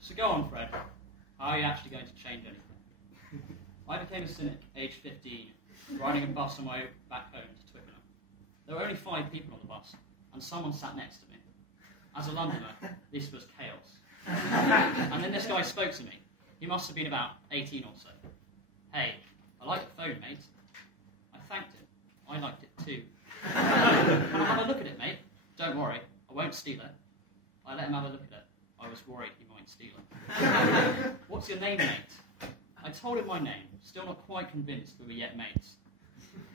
So go on, Fred. How are you actually going to change anything? I became a cynic, aged 15, riding a bus on my way back home to Twickenham. There were only 5 people on the bus, and someone sat next to me. As a Londoner, this was chaos. And then this guy spoke to me. He must have been about 18 or so. Hey, I like the phone, mate. I thanked him. I liked it too. Can I have a look at it, mate? Don't worry, I won't steal it. I let him have a look at it. I was worried he might steal it. What's your name, mate? I told him my name, still not quite convinced we were yet mates.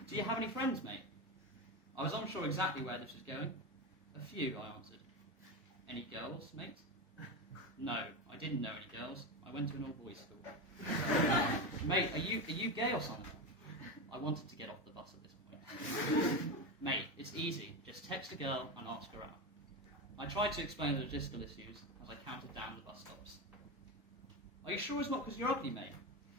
Do you have any friends, mate? I was unsure exactly where this was going. A few, I answered. Any girls, mate? No, I didn't know any girls. I went to an all-boys school. Mate, are you gay or something? I wanted to get off the bus at this point. Mate, it's easy. Just text a girl and ask her out. I tried to explain the logistical issues as I counted down the bus stops. Are you sure it's not because you're ugly, mate?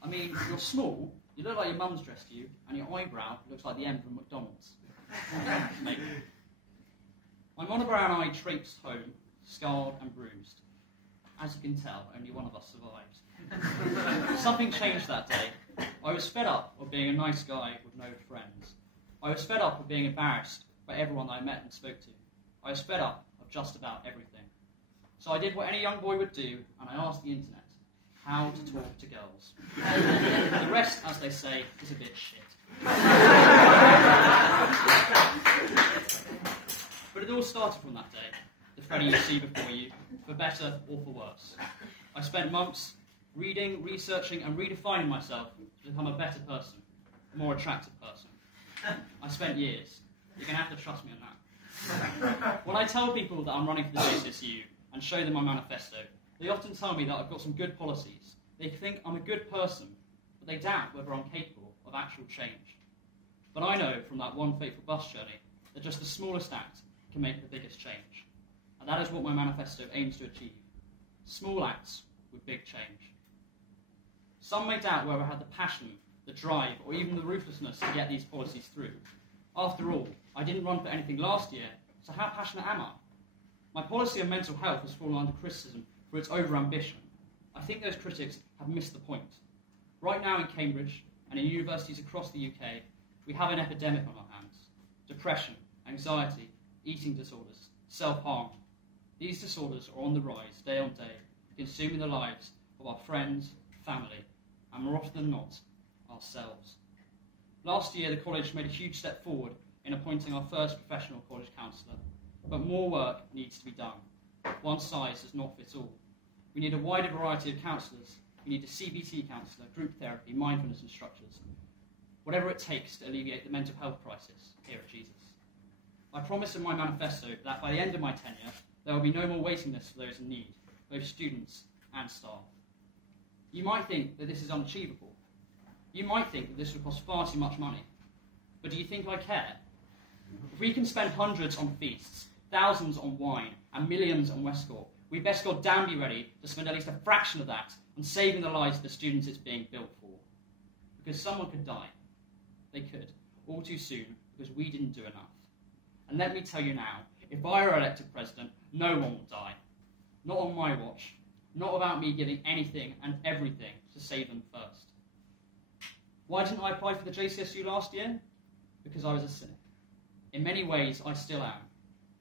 I mean, you're small, you look like your mum's dressed you, and your eyebrow looks like the M from McDonald's. Mate. My monobrown eye traipsed home, scarred and bruised. As you can tell, only one of us survives. Something changed that day. I was fed up of being a nice guy with no friends. I was fed up of being embarrassed by everyone that I met and spoke to. I was fed up of just about everything. So I did what any young boy would do, and I asked the internet how to talk to girls. The rest, as they say, is a bit shit. But it all started from that day, the Freddie you see before you, for better or for worse. I spent months reading, researching, and redefining myself to become a better person, a more attractive person. I spent years. You're going to have to trust me on that. When I tell people that I'm running for the JCSU and show them my manifesto, they often tell me that I've got some good policies. They think I'm a good person, but they doubt whether I'm capable of actual change. But I know from that one fateful bus journey that just the smallest act can make the biggest change. And that is what my manifesto aims to achieve. Small acts with big change. Some may doubt whether I had the passion, the drive, or even the ruthlessness to get these policies through. After all, I didn't run for anything last year, so how passionate am I? My policy on mental health has fallen under criticism for its over-ambition. I think those critics have missed the point. Right now in Cambridge, and in universities across the UK, we have an epidemic on our hands. Depression, anxiety, eating disorders, self-harm. These disorders are on the rise day on day, consuming the lives of our friends, family, and more often than not, ourselves. Last year, the college made a huge step forward in appointing our first professional college counsellor, but more work needs to be done. One size does not fit all. We need a wider variety of counsellors. We need a CBT counsellor, group therapy, mindfulness instructors, whatever it takes to alleviate the mental health crisis here at Jesus. I promise in my manifesto that by the end of my tenure, there will be no more waiting lists for those in need, both students and staff. You might think that this is unachievable. You might think that this would cost far too much money. But do you think I care? If we can spend hundreds on feasts, thousands on wine, and millions on Westcourt, we best goddamn be ready to spend at least a fraction of that on saving the lives of the students it's being built for. Because someone could die. They could, all too soon, because we didn't do enough. And let me tell you now, if I were elected president, no one will die. Not on my watch. Not without me giving anything and everything to save them first. Why didn't I apply for the JCSU last year? Because I was a cynic. In many ways, I still am.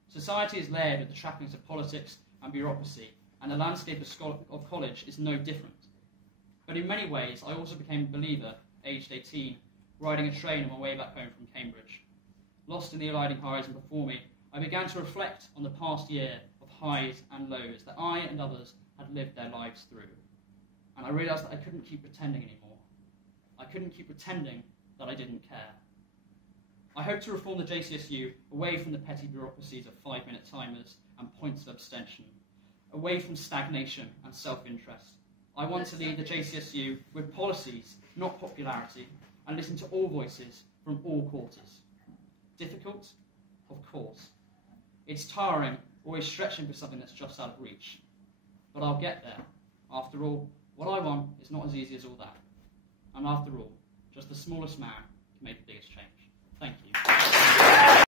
Society is layered with the trappings of politics and bureaucracy, and the landscape of college is no different. But in many ways, I also became a believer, aged 18, riding a train on my way back home from Cambridge. Lost in the eliding horizon before me, I began to reflect on the past year of highs and lows that I and others had lived their lives through. And I realised that I couldn't keep pretending anymore. I couldn't keep pretending that I didn't care. I hope to reform the JCSU away from the petty bureaucracies of 5-minute timers and points of abstention, away from stagnation and self-interest. I want to lead the JCSU with policies, not popularity, and listen to all voices from all quarters. Difficult? Of course. It's tiring, always stretching for something that's just out of reach. But I'll get there. After all, what I want is not as easy as all that. And after all, just the smallest man can make the biggest change. Thank you.